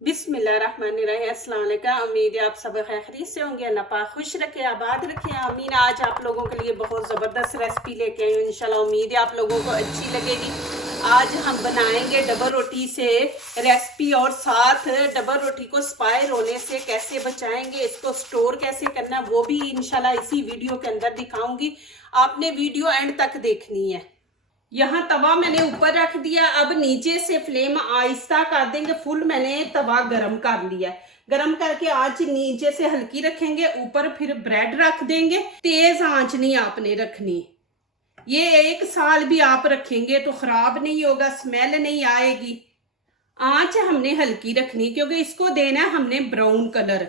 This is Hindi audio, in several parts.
बिस्मिल्लाहिर्रहमानिर्रहीम। अस्सलाम वालेकुम। उम्मीद है आप सब खैरियत से होंगे। अल्लाह पाक खुश रखे, आबाद रखे। आमीन। आज आप लोगों के लिए बहुत ज़बरदस्त रेसिपी लेके आई हूँ। इंशाल्लाह उम्मीद है आप लोगों को अच्छी लगेगी। आज हम बनाएंगे डबल रोटी से रेसिपी, और साथ डबल रोटी को स्पायर होने से कैसे बचाएंगे, इसको स्टोर कैसे करना, वो भी इंशाल्लाह इसी वीडियो के अंदर दिखाऊंगी। आपने वीडियो एंड तक देखनी है। यहाँ तवा मैंने ऊपर रख दिया। अब नीचे से फ्लेम आहिस्ता कर देंगे। फुल मैंने तवा गरम कर लिया है। गरम करके आंच नीचे से हल्की रखेंगे, ऊपर फिर ब्रेड रख देंगे। तेज आंच नहीं आपने रखनी। ये 1 साल भी आप रखेंगे तो खराब नहीं होगा, स्मेल नहीं आएगी। आंच हमने हल्की रखनी क्योंकि इसको देना है हमने ब्राउन कलर।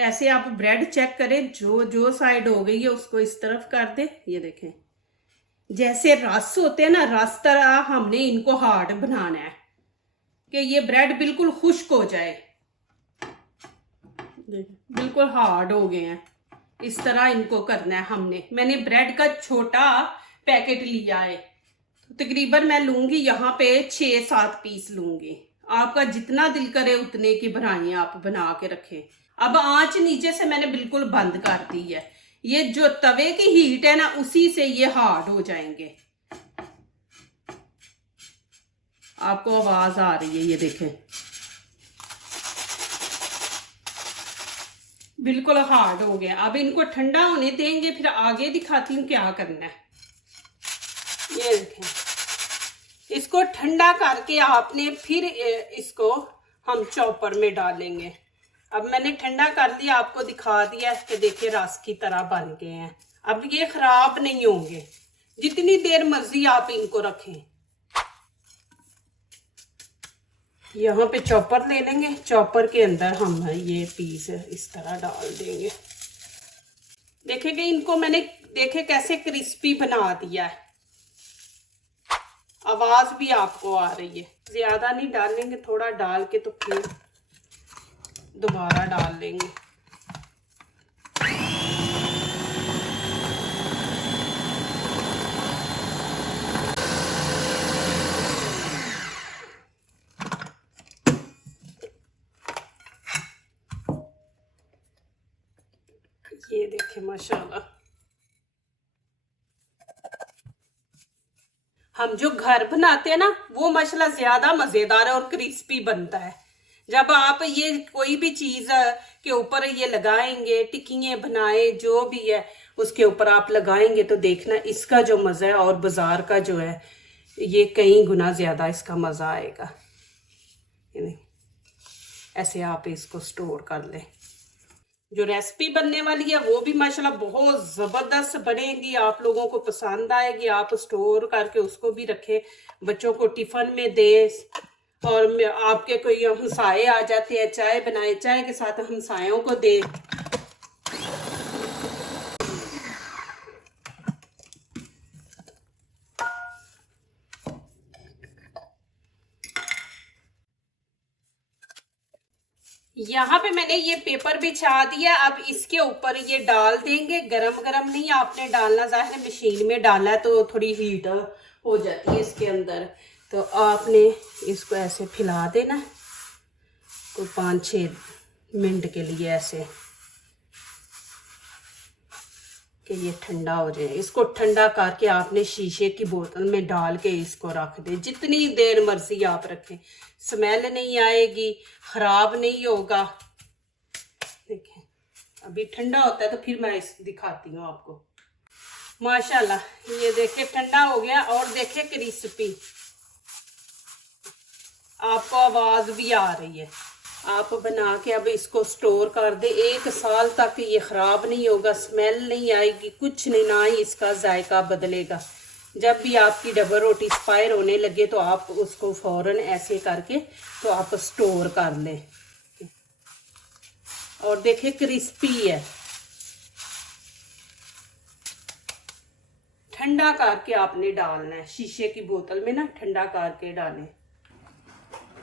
ऐसे आप ब्रेड चेक करें, जो जो साइड हो गई है उसको इस तरफ कर दे। ये देखें, जैसे रस होते हैं ना, रस तरह हमने इनको हार्ड बनाना है कि ये ब्रेड बिल्कुल खुश्क हो जाए। बिल्कुल हार्ड हो गए हैं, इस तरह इनको करना है हमने। मैंने ब्रेड का छोटा पैकेट लिया है, तो तकरीबन मैं लूंगी यहाँ पे 6-7 पीस लूंगी। आपका जितना दिल करे उतने की बनाइए, आप बना के रखें। अब आंच नीचे से मैंने बिल्कुल बंद कर दी है। ये जो तवे की हीट है ना, उसी से ये हार्ड हो जाएंगे। आपको आवाज आ रही है, ये देखें बिल्कुल हार्ड हो गया। अब इनको ठंडा होने देंगे, फिर आगे दिखाती हूँ क्या करना है। ये देखें, इसको ठंडा करके आपने फिर इसको हम चॉपर में डालेंगे। अब मैंने ठंडा कर दिया, आपको दिखा दिया कि देखिए रस की तरह बन गए हैं। अब ये खराब नहीं होंगे, जितनी देर मर्जी आप इनको रखें। यहाँ पे चॉपर ले लेंगे, चॉपर के अंदर हम ये पीस इस तरह डाल देंगे। देखेंगे इनको मैंने देखे कैसे क्रिस्पी बना दिया है। आवाज भी आपको आ रही है। ज्यादा नहीं डालेंगे, थोड़ा डाल के तो फिर दोबारा डाल लेंगे। ये देखें माशाल्लाह, हम जो घर बनाते हैं ना वो माशाल्लाह ज्यादा मजेदार और क्रिस्पी बनता है। जब आप ये कोई भी चीज के ऊपर ये लगाएंगे, टिक्कियाँ बनाए जो भी है उसके ऊपर आप लगाएंगे तो देखना इसका जो मजा है और बाजार का जो है ये कई गुना ज्यादा इसका मजा आएगा। ऐसे आप इसको स्टोर कर लें। जो रेसिपी बनने वाली है वो भी माशाल्लाह बहुत ज़बरदस्त बनेगी, आप लोगों को पसंद आएगी। आप स्टोर करके उसको भी रखें, बच्चों को टिफ़िन में दे। और आपके कोई हमसाए आ जाते हैं, चाय बनाए, चाय के साथ हमसायों को दे। यहाँ पे मैंने ये पेपर बिछा दिया। अब इसके ऊपर ये डाल देंगे। गरम गरम नहीं आपने डालना, ज़ाहिर है मशीन में डालना है तो थोड़ी हीट हो जाती है इसके अंदर। तो आपने इसको ऐसे फैला देना तो 5-6 मिनट के लिए, ऐसे कि ये ठंडा हो जाए। इसको ठंडा करके आपने शीशे की बोतल में डाल के इसको रख दे। जितनी देर मर्जी आप रखें, स्मेल नहीं आएगी, खराब नहीं होगा। देखें अभी ठंडा होता है तो फिर मैं इस दिखाती हूँ आपको। माशाल्लाह ये देखे ठंडा हो गया और देखे क्रिस्पी, आपको आवाज भी आ रही है। आप बना के अब इसको स्टोर कर दे। 1 साल तक ये ख़राब नहीं होगा, स्मेल नहीं आएगी, कुछ नहीं, ना ही इसका जायका बदलेगा। जब भी आपकी डबल रोटी एक्सपायर होने लगे तो आप उसको फ़ौरन ऐसे करके तो आप स्टोर कर लें। और देखिए क्रिस्पी है। ठंडा करके आपने डालना है, शीशे की बोतल में ना ठंडा करके डालें।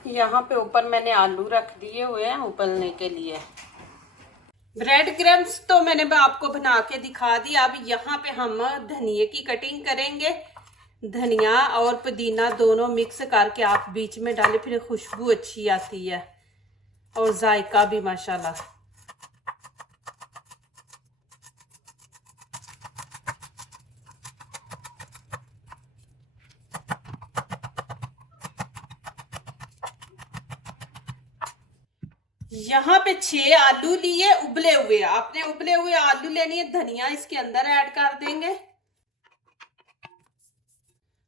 यहाँ पे ऊपर मैंने आलू रख दिए हुए हैं उबलने के लिए। ब्रेड क्रम्स तो मैंने आपको बना के दिखा दी। अब यहाँ पे हम धनिए की कटिंग करेंगे। धनिया और पुदीना दोनों मिक्स करके आप बीच में डालें, फिर खुशबू अच्छी आती है और जायका भी माशाल्लाह। यहाँ पे 6 आलू लिए उबले हुए, आपने उबले हुए आलू लेनी है। धनिया इसके अंदर ऐड कर देंगे।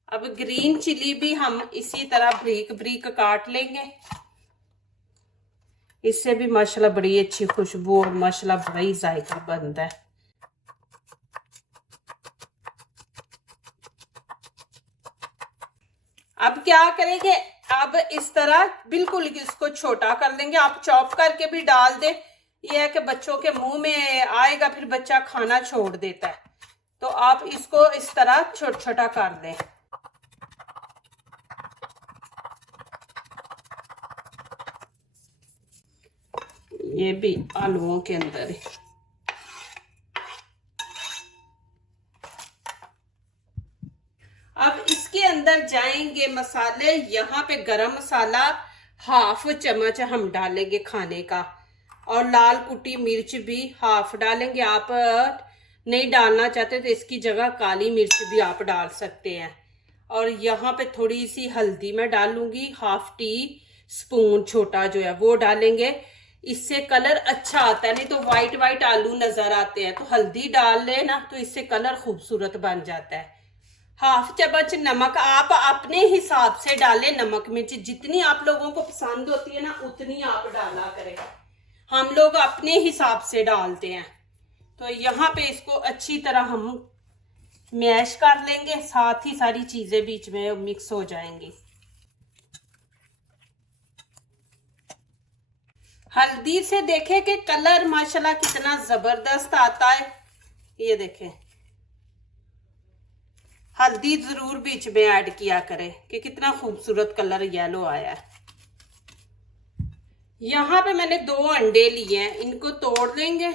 अब ग्रीन चिली भी हम इसी तरह ब्रीक ब्रीक काट लेंगे। इससे भी माशाल्लाह बड़ी अच्छी खुशबू और माशाल्लाह बड़ा ही जायका बनता है। अब क्या करेंगे, अब इस तरह बिल्कुल इसको छोटा कर लेंगे। आप चॉप करके भी डाल दे, ये है कि बच्चों के मुंह में आएगा फिर बच्चा खाना छोड़ देता है, तो आप इसको इस तरह छोटा छोटा कर दें। ये भी आलूओं के अंदर ही। अब इसके अंदर जाएंगे मसाले। यहाँ पे गरम मसाला हाफ चम्मच हम डालेंगे खाने का, और लाल कुटी मिर्च भी हाफ डालेंगे। आप नहीं डालना चाहते तो इसकी जगह काली मिर्च भी आप डाल सकते हैं। और यहाँ पे थोड़ी सी हल्दी मैं डालूंगी, हाफ टी स्पून छोटा जो है वो डालेंगे। इससे कलर अच्छा आता है, नहीं तो वाइट वाइट आलू नजर आते हैं। तो हल्दी डाल ले ना तो इससे कलर खूबसूरत बन जाता है। हाफ चम्मच नमक आप अपने हिसाब से डालें। नमक मिर्च जितनी आप लोगों को पसंद होती है ना उतनी आप डाला करें। हम लोग अपने हिसाब से डालते हैं। तो यहाँ पे इसको अच्छी तरह हम मैश कर लेंगे, साथ ही सारी चीजें बीच में मिक्स हो जाएंगी। हल्दी से देखें कि कलर माशाल्लाह कितना जबरदस्त आता है। ये देखें, हल्दी जरूर बीच में ऐड किया करें कि कितना खूबसूरत कलर येलो आया है। यहाँ पे मैंने 2 अंडे लिए हैं, इनको तोड़ लेंगे।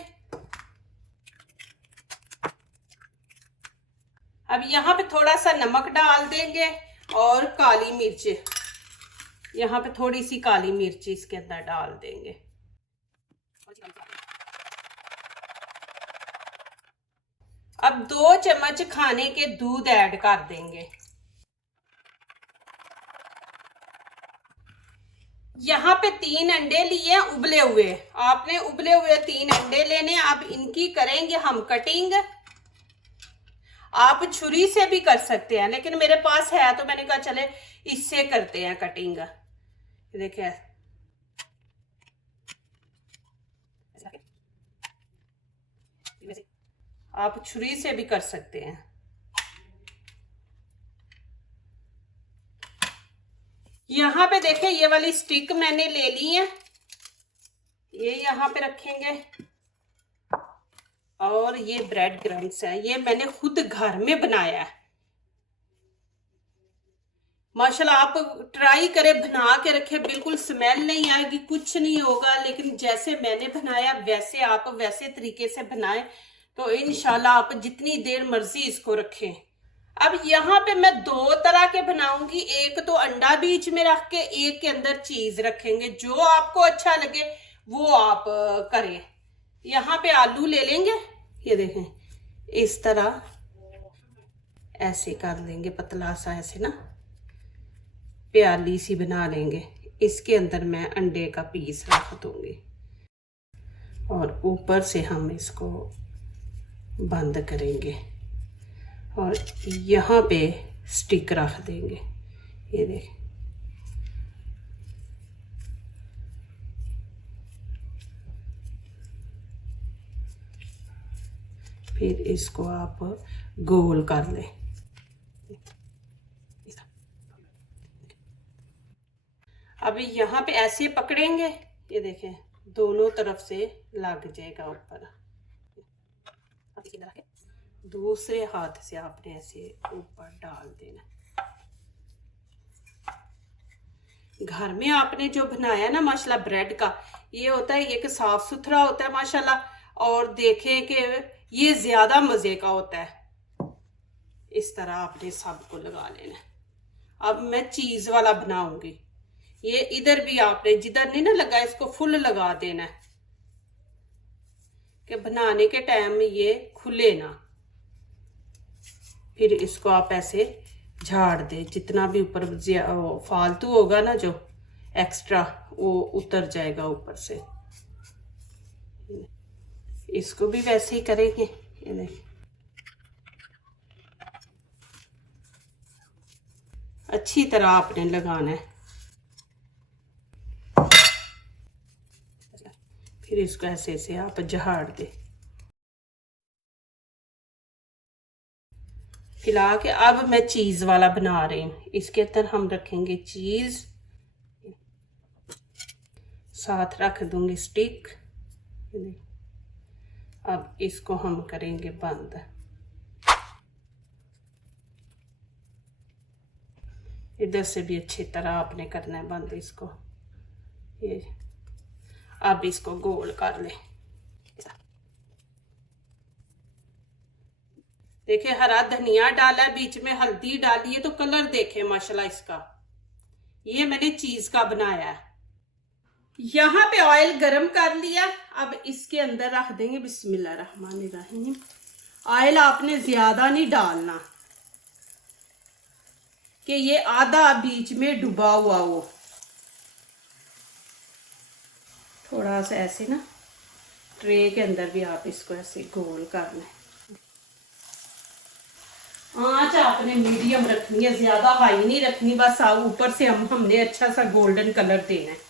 अब यहाँ पे थोड़ा सा नमक डाल देंगे और काली मिर्च, यहाँ पे थोड़ी सी काली मिर्च इसके अंदर डाल देंगे। अब 2 चम्मच खाने के दूध ऐड कर देंगे। यहाँ पे 3 अंडे लिए उबले हुए, आपने उबले हुए 3 अंडे लेने। अब इनकी करेंगे हम कटिंग। आप छुरी से भी कर सकते हैं, लेकिन मेरे पास है तो मैंने कहा चले इससे करते हैं कटिंग। देखिए आप छुरी से भी कर सकते हैं। यहाँ पे देखें ये वाली स्टिक मैंने ले ली है, ये यहाँ पे रखेंगे। और ये ब्रेड क्रम्स है, ये मैंने खुद घर में बनाया है। माशाल्लाह आप ट्राई करें, बना के रखें, बिल्कुल स्मेल नहीं आएगी, कुछ नहीं होगा। लेकिन जैसे मैंने बनाया वैसे आप वैसे तरीके से बनाएं तो इंशाल्लाह आप जितनी देर मर्जी इसको रखें। अब यहाँ पे मैं 2 तरह के बनाऊंगी। एक तो अंडा बीच में रख के, एक के अंदर चीज रखेंगे। जो आपको अच्छा लगे वो आप करें। यहाँ पे आलू ले लेंगे, ये देखें इस तरह ऐसे कर लेंगे, पतला सा ऐसे ना प्याली सी बना लेंगे। इसके अंदर मैं अंडे का पीस रख दूंगी और ऊपर से हम इसको बंद करेंगे और यहाँ पे स्टिक रख देंगे। ये देखें, फिर इसको आप गोल कर लें। अभी यहाँ पे ऐसे पकड़ेंगे, ये देखें दोनों तरफ से लग जाएगा ऊपर। दूसरे हाथ से आपने ऐसे ऊपर डाल देना। घर में आपने जो बनाया ना माशाल्लाह ब्रेड का, ये होता है एक साफ सुथरा होता है माशाल्लाह, और देखें कि ये ज्यादा मजे का होता है। इस तरह आपने सबको लगा लेना है। अब मैं चीज़ वाला बनाऊंगी। ये इधर भी आपने जिधर नहीं ना लगा इसको फुल लगा देना है कि बनाने के टाइम में ये खुले ना। फिर इसको आप ऐसे झाड़ दे, जितना भी ऊपर फालतू होगा ना जो एक्स्ट्रा वो उतर जाएगा ऊपर से। इसको भी वैसे ही करेंगे। ये देखिए अच्छी तरह आपने लगाना है। फिर इसको ऐसे ऐसे आप झाड़ दे फिला के। अब मैं चीज़ वाला बना रही हूँ। इसके अंदर हम रखेंगे चीज़, साथ रख दूंगी स्टिक। अब इसको हम करेंगे बंद। इधर से भी अच्छी तरह आपने करना है बंद इसको। ये अब इसको गोल कर ले। देखिए हरा धनिया डाला है, बीच में हल्दी डाली है, तो कलर देखे माशाल्लाह इसका। ये मैंने चीज का बनाया है। यहाँ पे ऑयल गरम कर लिया। अब इसके अंदर रख देंगे बिस्मिल्लाहिर्रहमानिर्रहीम। ऑयल आपने ज्यादा नहीं डालना कि ये आधा बीच में डूबा हुआ हो। थोड़ा सा ऐसे ना ट्रे के अंदर भी आप इसको ऐसे गोल करना है। आंच आपने मीडियम रखनी है, ज्यादा हाई नहीं रखनी। बस ऊपर से हमने अच्छा सा गोल्डन कलर देना है।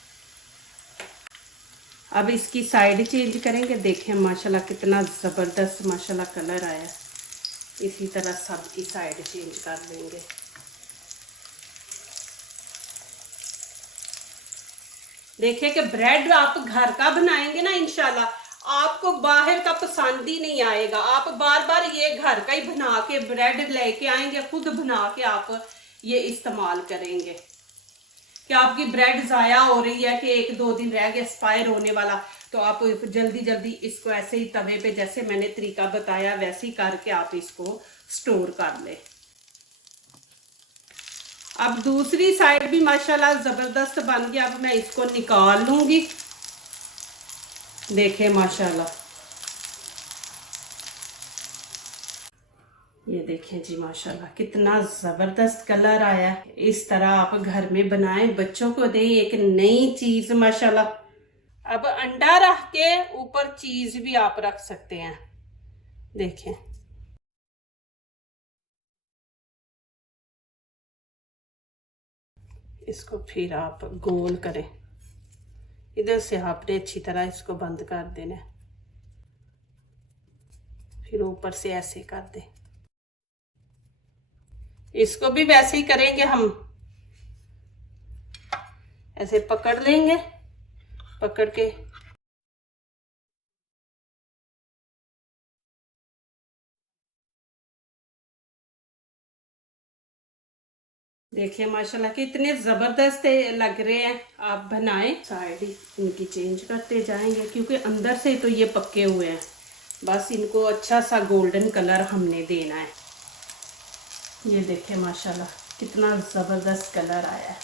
अब इसकी साइड चेंज करेंगे। देखें माशाल्लाह कितना जबरदस्त माशाल्लाह कलर आया। इसी तरह सब की साइड चेंज कर लेंगे। देखिए कि ब्रेड आप घर का बनाएंगे ना इंशाल्लाह आपको बाहर का पसंद ही नहीं आएगा। आप बार बार ये घर का ही बना के ब्रेड लेके आएंगे, खुद बना के आप ये इस्तेमाल करेंगे कि आपकी ब्रेड ज़ाया हो रही है कि 1-2 दिन रह गए एक्सपायर होने वाला, तो आप जल्दी जल्दी इसको ऐसे ही तवे पे जैसे मैंने तरीका बताया वैसे ही करके आप इसको स्टोर कर ले। अब दूसरी साइड भी माशाल्लाह ज़बरदस्त बन गया। अब मैं इसको निकाल लूँगी। देखें माशाल्लाह, ये देखें जी माशाल्लाह कितना ज़बरदस्त कलर आया। इस तरह आप घर में बनाएं, बच्चों को दें एक नई चीज़ माशाल्लाह। अब अंडा रख के ऊपर चीज़ भी आप रख सकते हैं। देखें इसको फिर आप गोल करें। इधर से आपने अच्छी तरह इसको बंद कर देना है। फिर ऊपर से ऐसे कर दे। इसको भी वैसे ही करेंगे हम। ऐसे पकड़ लेंगे, पकड़ के देखिए माशाल्लाह कितने ज़बरदस्त लग रहे हैं। आप बनाएं, साइड इनकी चेंज करते जाएंगे क्योंकि अंदर से तो ये पक्के हुए हैं। बस इनको अच्छा सा गोल्डन कलर हमने देना है। ये देखिए माशाल्लाह कितना ज़बरदस्त कलर आया है।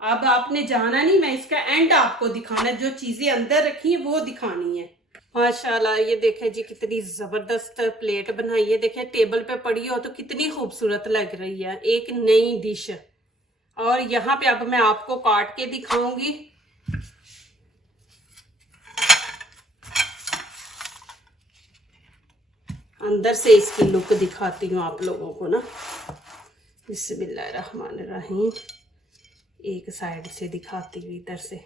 अब आपने जाना नहीं, मैं इसका एंड आपको दिखाना है। जो चीज़ें अंदर रखी है वो दिखानी है। माशाल्लाह ये देखें जी कितनी ज़बरदस्त प्लेट बनाई है। देखें टेबल पे पड़ी हो तो कितनी खूबसूरत लग रही है, एक नई डिश। और यहाँ पे अब मैं आपको काट के दिखाऊंगी। अंदर से इसकी लुक दिखाती हूँ आप लोगों को ना। बिस्मिल्लाहिर्रहमानिर्रहीम। एक साइड से दिखाती हुई इधर से।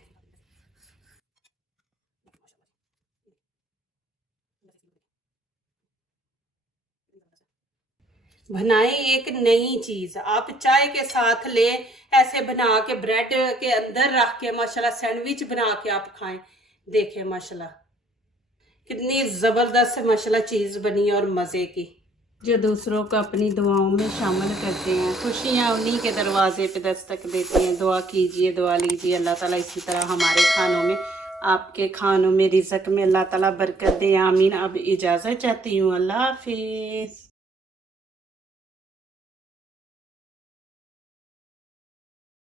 बनाएं एक नई चीज। आप चाय के साथ ले, ऐसे बना के ब्रेड के अंदर रख के माशाल्लाह सैंडविच बना के आप खाएं। देखें माशाल्लाह कितनी जबरदस्त माशाल्लाह चीज बनी और मजे की। जो दूसरों को अपनी दुआओं में शामिल करते हैं, खुशियां उन्हीं के दरवाजे पे दस्तक देते हैं। दुआ कीजिए, दुआ लीजिए। अल्लाह ताला इसी तरह हमारे खानों में, आपके खानों में, रिज़्क़ में अल्लाह ताला बरकत दे। आमीन। अब इजाज़त चाहती हूँ। अल्लाह हाफिज़।